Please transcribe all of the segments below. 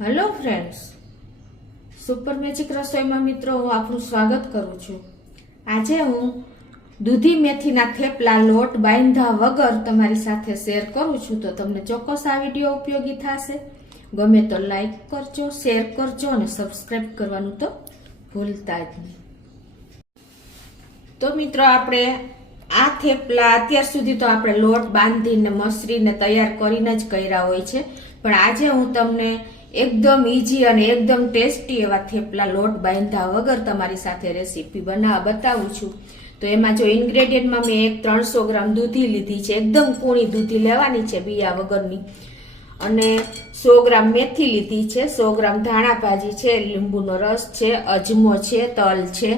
Hello friends, super magic રસોઈમાં મિત્રો હું આપનું સ્વાગત કરું છું। આજે હું દૂધી મેથીના થેપલા લોટ બાંધ્યા વગર તમારી સાથે શેર કરું છું। તો તમને ચોક્કસ આ વિડીયો ઉપયોગી થશે। ગમે તો લાઈક કરજો, શેર કરજો અને સબસ્ક્રાઇબ કરવાનું તો ભૂલતા જ નહીં। તો મિત્રો આપણે આ થેપલા અત્યાર સુધી તો આપણે લોટ બાંધીને મસરીને તૈયાર કરીને જ કર્યા હોય છે, પણ આજે હું તમને એકદમ ઈઝી અને એકદમ ટેસ્ટી એવા થેપલા લોટ બાંધ્યા વગર તમારી સાથે રેસીપી બતાવું છું। તો એમાં જો ઇન્ગ્રેડિયન્ટમાં મેં 300 ગ્રામ દૂધી લીધી છે, એકદમ કૂણી દૂધી લેવાની છે, બિયા વગરની, અને 100 ગ્રામ મેથી લીધી છે, 100 ગ્રામ ધાણા ભાજી છે, લીંબુનો રસ છે, અજમો છે, તલ છે,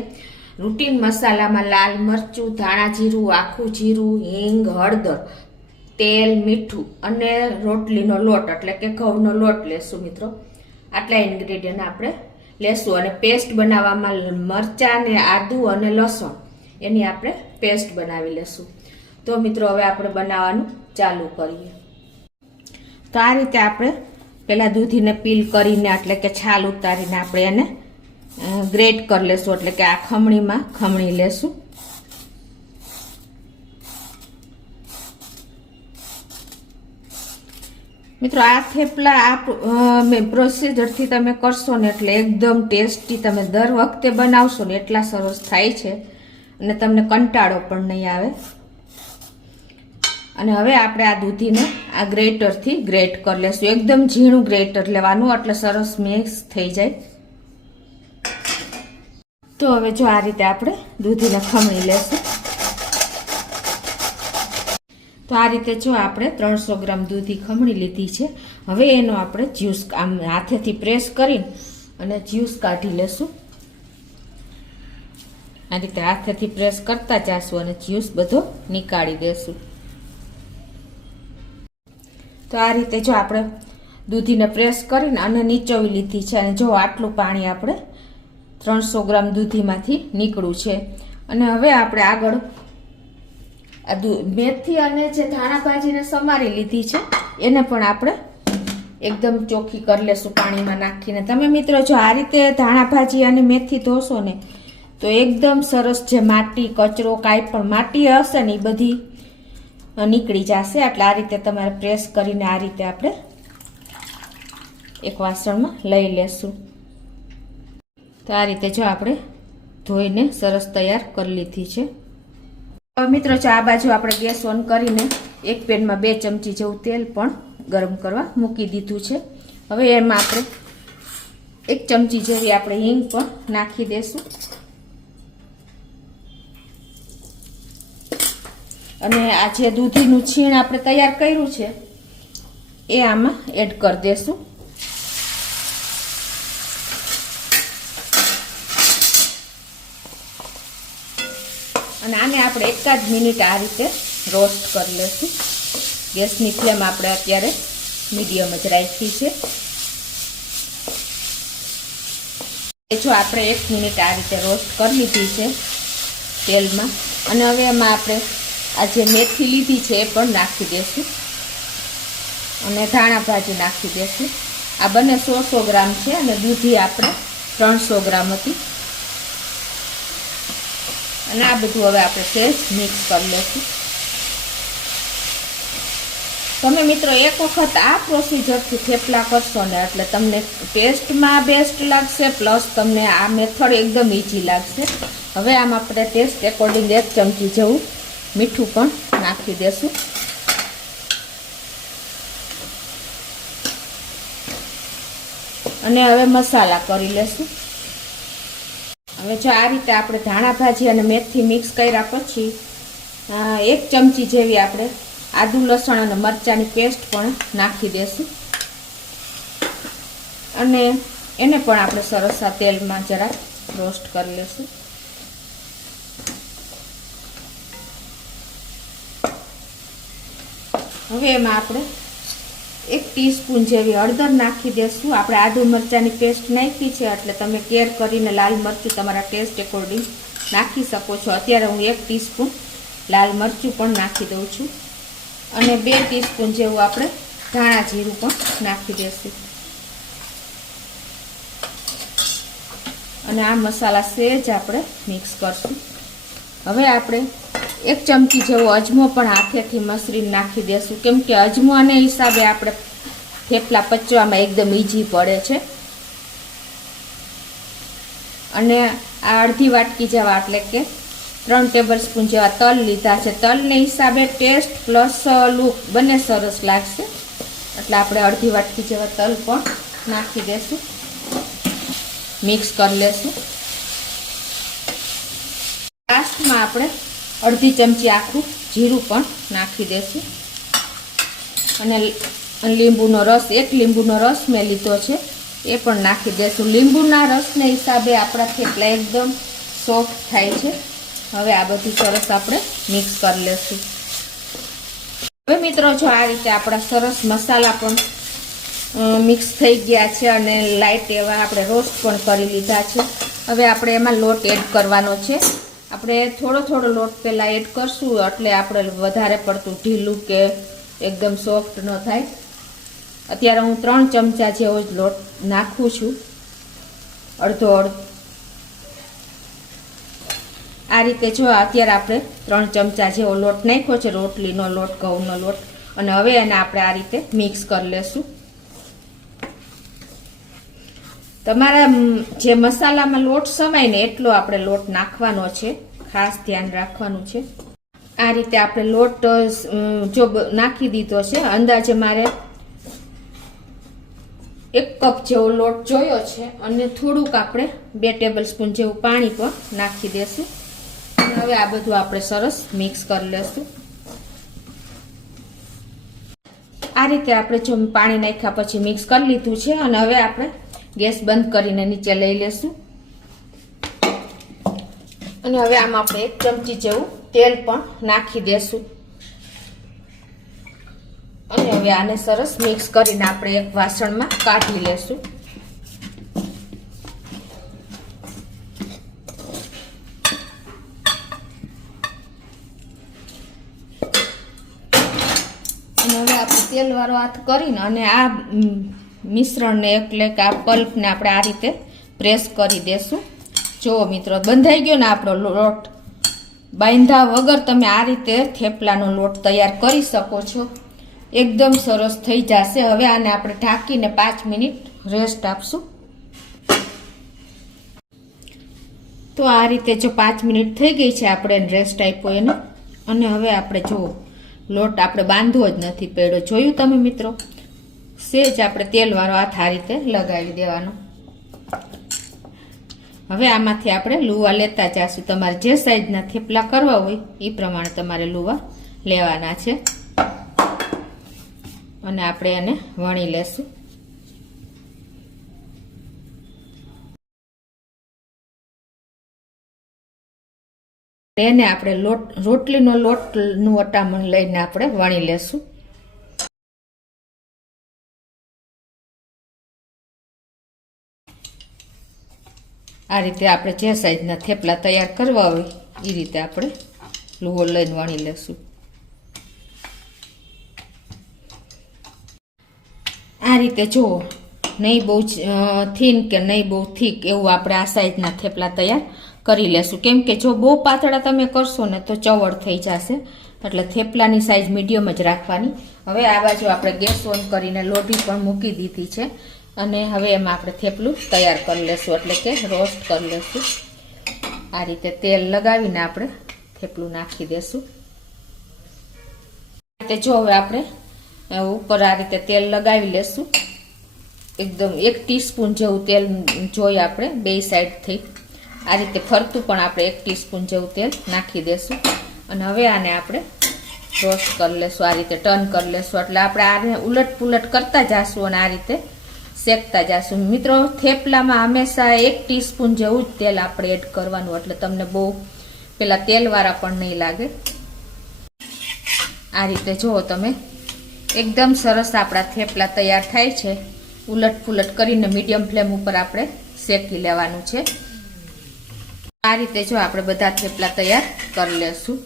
રૂટીન મસાલામાં લાલ મરચું, ધાણા જીરું, આખું જીરું, હિંગ, હળદર, તેલ, મીઠું અને રોટલીનો લોટ એટલે કે ઘઉંનો લોટ લેશું મિત્રો। આટલા ઇન્ગ્રેડિયન્ટ આપણે લેશું અને પેસ્ટ બનાવવામાં મરચાં ને આદુ અને લસણ એની આપણે પેસ્ટ બનાવી લેશું। તો મિત્રો હવે આપણે બનાવવાનું ચાલુ કરીએ। તો આ રીતે આપણે પહેલા દૂધીને પીલ કરીને એટલે કે છાલ ઉતારીને આપણે એને ગ્રેટ કરી લેશું, એટલે કે આ ખમણીમાં ખમણી લેશું। મિત્રો આ થેપલા આ પ્રોસીજરથી તમે કરશો ને એટલે એકદમ ટેસ્ટી, તમે દર વખતે બનાવશો ને એટલા સરસ થાય છે અને તમને કંટાળો પણ નહીં આવે। અને હવે આપણે આ દૂધીને આ ગ્રેટરથી ગ્રેટ કરી લેશું, એકદમ ઝીણું ગ્રેટર લેવાનું એટલે સરસ મિક્સ થઈ જાય। તો હવે જો આ રીતે આપણે દૂધીને ખમણી લેશું। તો આ રીતે જો આપણે 300 ગ્રામ દૂધી ખમણી લીધી છે। હવે એનો આપણે જ્યુસ આમ હાથેથી પ્રેસ કરીને અને જ્યુસ કાઢી લેશું। આ રીતે હાથેથી પ્રેસ કરતા જાશું અને જ્યુસ બધો નીકાળી દેશું। તો આ રીતે જો આપણે દૂધીને પ્રેસ કરીને અને નીચોવી લીધી છે અને જો આટલું પાણી આપણે 300 ગ્રામ દૂધીમાંથી નીકળ્યું છે। અને હવે આપણે આગળ મેથી અને જે ધાણા ભાજીને સમારી લીધી છે એને પણ આપણે એકદમ ચોખ્ખી કરી લેશું પાણીમાં નાખીને। તમે મિત્રો જો આ રીતે ધાણા ભાજી અને મેથી ધોશો ને તો એકદમ સરસ જે માટી કચરો કાંઈ પણ માટી હશે ને એ બધી નીકળી જશે। એટલે આ રીતે તમારે પ્રેસ કરીને આ રીતે આપણે એક વાસણમાં લઈ લેશું। તો આ રીતે જો આપણે ધોઈને સરસ તૈયાર કરી લીધી છે। મિત્રો જો આ બાજુ આપણે ગેસ ઓન કરીને એક પેનમાં 2 ચમચી જેવું તેલ પણ ગરમ કરવા મૂકી દીધું છે। હવે એમાં આપણે 1 ચમચી જેવી આપણે હિંગ પણ નાખી દેશું અને આ જે દૂધીનું છીણ આપણે તૈયાર કર્યું છે એ આમાં એડ કરી દેશું। અને આને આપણે 1 જ મિનિટ આ રીતે રોસ્ટ કરી લેશું। ગેસની ફ્લેમ આપણે અત્યારે મીડિયમ જ રાખી છે। જો આપણે 1 મિનિટ આ રીતે રોસ્ટ કરી લીધી છે તેલમાં, અને હવે એમાં આપણે આ જે મેથી લીધી છે એ પણ નાખી દેશું અને ધાણા ભાજી નાખી દેશું। આ બંને 100 ગ્રામ છે અને દૂધી આપણે 300 ગ્રામ હતી। અને આ બધું હવે આપણે સહેજ મિક્સ કરી લઈશું। તમે મિત્રો એક વખત આ પ્રોસીજરથી થેપલા કરશો ને એટલે તમને ટેસ્ટમાં બેસ્ટ લાગશે, પ્લસ તમને આ મેથડ એકદમ ઈઝી લાગશે। હવે આમ આપણે ટેસ્ટ એકોર્ડિંગ 1 ચમચી જેવું મીઠું પણ નાખી દેશું અને હવે મસાલા કરી લેશું। હવે જો આ રીતે આપણે ધાણા ભાજી અને મેથી મિક્સ કર્યા પછી 1 ચમચી જેવી આપણે આદુ લસણ અને મરચાંની પેસ્ટ પણ નાખી દેશું અને એને પણ આપણે સરસ આ તેલમાં જરા રોસ્ટ કરી લેશું। હવે એમાં આપણે 1 ટીસ્પૂન જેવી હળદર નાખી દેશું। આપણે આદુ મરચાંની પેસ્ટ નાખી છે એટલે તમે કેર કરીને લાલ મરચું તમારા ટેસ્ટ એકોર્ડિંગ નાખી શકો છો। અત્યારે હું 1 ટીસ્પૂન લાલ મરચું પણ નાખી દઉં છું અને 2 ટીસ્પૂન જેવું આપણે ધાણા જીરું પણ નાખી દઈશું। અને આ મસાલા સેજ આપણે મિક્સ કરશું. હવે આપણે 1 ચમચી જેવો અજમો પણ હાથેથી મસરીને નાખી દેશું, કેમ કે અજમાને હિસાબે આપણે થેપલા પચવામાં એકદમ ઈઝી પડે છે. અને આ અડધી વાટકી જેવા એટલે કે 3 ટેબલસ્પૂન જેવા તલ લીધા છે. તલને હિસાબે ટેસ્ટ પ્લસ લુક બંને સરસ લાગશે, એટલે આપણે અડધી વાટકી જેવા તલ પણ નાખી દેશું. મિક્સ કરી લેશું. લાસ્ટમાં આપણે અડધી ચમચી આખું જીરું પણ નાખી દેશું. અને લીંબુનો રસ, 1 લીંબુનો રસ મેં લીધો છે, એ પણ નાખી દેશું. લીંબુના રસને હિસાબે આપણા થેપલા એકદમ સોફ્ટ થાય છે. હવે આ બધું સરસ આપણે મિક્સ કરી લેશું. હવે મિત્રો જો આ રીતે આપણા સરસ મસાલા પણ મિક્સ થઈ ગયા છે અને લાઇટ એવા આપણે રોસ્ટ પણ કરી લીધા છે. હવે આપણે એમાં લોટ એડ કરવાનો છે. આપણે થોડો થોડો લોટ પહેલાં એડ કરશું, એટલે આપણે વધારે પડતું ઢીલું કે એકદમ સોફ્ટ ન થાય. અત્યારે હું 3 ચમચા જેવો જ લોટ નાખું છું, અડધો. આ રીતે જો અત્યારે આપણે 3 ચમચા જેવો લોટ નાખ્યો છે, રોટલીનો લોટ, ઘઉંનો લોટ. અને હવે એને આપણે આ રીતે મિક્સ કરી લેશું. તમારા જે મસાલામાં લોટ સમાય ને એટલો આપણે લોટ નાખવાનો છે, ખાસ ધ્યાન રાખવાનું છે. આ રીતે આપણે લોટ જો નાખી દીધો છે. અંદાજે મારે 1 કપ જેવો લોટ જોયો છે અને થોડુંક આપણે 2 ટેબલસ્પૂન જેવું પાણી પણ નાખી દેશું. હવે આ બધું આપણે સરસ મિક્સ કરી લેશું. આ રીતે આપણે જો પાણી નાખ્યા પછી મિક્સ કરી લીધું છે અને હવે આપણે ગેસ બંધ કરીને નીચે લઈ લેશું. અને હવે આમાં આપણે 1 ચમચી જેવું તેલ પણ નાખી દેશું. અને હવે આને સરસ મિક્સ કરીને આપણે એક વાસણમાં કાઢી લેશું. અને હવે આપણે તેલવાળો હાથ કરીને અને આ મિશ્રણને એટલે કે આ પલ્પને આપણે આ રીતે પ્રેસ કરી દેશું. જુઓ મિત્રો, બંધાઈ ગયો ને આપણો લોટ. બાંધા વગર તમે આ રીતે થેપલાનો લોટ તૈયાર કરી શકો છો. એકદમ સરસ થઈ જશે. હવે આને આપણે ઢાંકીને 5 મિનિટ રેસ્ટ આપશું. તો આ રીતે જો 5 મિનિટ થઈ ગઈ છે, આપણે રેસ્ટ આપ્યો એને. અને હવે આપણે જુઓ, લોટ આપણે બાંધવો જ નથી પડ્યો. જોયું તમે મિત્રો? સેજ આપણે તેલવાળો હાથ આ રીતે લગાવી દેવાનો. હવે આમાંથી આપણે લુવા લેતા જઈશું. તમારે જે સાઈઝના થેપલા કરવા હોય એ પ્રમાણે તમારે લુવા લેવાના છે. અને આપણે એને વણી લેશું. એને આપણે રોટલીનો લોટનું વટામણ લઈને આપણે વણી લેશું. આ રીતે આપણે જે સાઈઝના થેપલા તૈયાર કરવા હોય એ રીતે આપણે લુવો લઈને વણી લેશું. આ રીતે જુઓ, નહીં બહુ થીન કે નહીં બહુ થીક એવું આપણે આ સાઈઝના થેપલા તૈયાર કરી લેશું. કેમ કે જો બહુ પાતળા તમે કરશો ને તો ચવડ થઈ જશે, એટલે થેપલાની સાઈઝ મીડિયમ જ રાખવાની. હવે આ બાજુ આપણે ગેસ ઓન કરીને લોઢી પણ મૂકી દીધી છે અને હવે એમાં આપણે થેપલું તૈયાર કરી લેશું, એટલે કે રોસ્ટ કરી લેશું. આ રીતે તેલ લગાવીને આપણે થેપલું નાખી દેશું. આ રીતે જો હવે આપણે ઉપર આ રીતે તેલ લગાવી લેશું. એકદમ 1 ટીસ્પૂન જેવું તેલ જોઈએ આપણે બે સાઈડથી. આ રીતે ફરતું પણ આપણે 1 ટીસ્પૂન જેવું તેલ નાખી દેશું. અને હવે આને આપણે રોસ્ટ કરી લેશું. આ રીતે ટર્ન કરી લેશું, એટલે આપણે આને ઉલટ પુલટ કરતા જઈશું અને આ રીતે શેકતા જઈશું. મિત્રો, થેપલામાં હંમેશા 1 ટીસ્પૂન જેવું જ તેલ આપણે એડ કરવાનું, એટલે તમને બહુ પેલા તેલવાળા પણ નહીં લાગે. આ રીતે જુઓ તમે, એકદમ સરસ આપણા થેપલા તૈયાર થાય છે. ઉલટ પુલટ કરીને મીડિયમ ફ્લેમ ઉપર આપણે શેકી લેવાનું છે. આ રીતે જો આપણે બધા થેપલા તૈયાર કરી લેશું.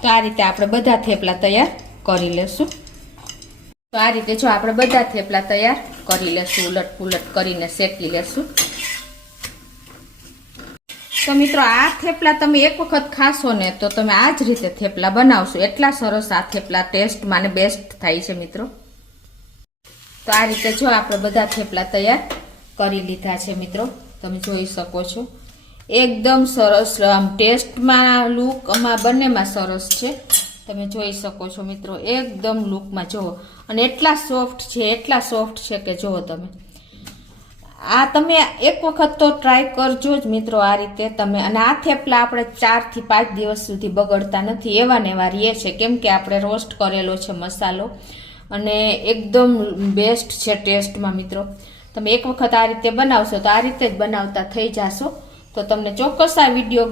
તો આ રીતે આપણે બધા થેપલા તૈયાર કરી લેશું. તો આ રીતે જો આપણે બધા થેપલા તૈયાર કરી લેશું, ઉલટ પુલટ કરીને શેકી લેશું. તો મિત્રો આ થેપલા તમે એક વખત ખાશો ને તો તમે આ જ રીતે થેપલા બનાવશો. એટલા સરસ આ થેપલા ટેસ્ટમાં ને બેસ્ટ થાય છે મિત્રો. તો આ રીતે જો આપણે બધા થેપલા તૈયાર કરી લીધા છે મિત્રો. તમે જોઈ શકો છો એકદમ સરસ, આમ ટેસ્ટમાં લુકમાં બંનેમાં સરસ છે. તમે જોઈ શકો છો મિત્રો એકદમ લુકમાં જુઓ, અને એટલા સોફ્ટ છે કે જુઓ તમે. આ તમે એક વખત તો ટ્રાય કરજો જ મિત્રો આ રીતે તમે. અને આ થેપલા આપણે 4 થી 5 દિવસ સુધી બગડતા નથી, એવા ને એવા રહે છે, કેમ કે આપણે રોસ્ટ કરેલો છે મસાલો, અને એકદમ બેસ્ટ છે ટેસ્ટમાં મિત્રો. તમે એક વખત આ રીતે બનાવશો તો આ રીતે જ બનાવતા થઈ જશો. તો તમને ચોક્કસ આ વિડીયો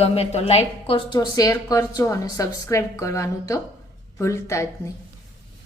ગમે તો લાઈક કરજો, શેર કરજો અને સબસ્ક્રાઈબ કરવાનું તો ભૂલતા જ નહીં.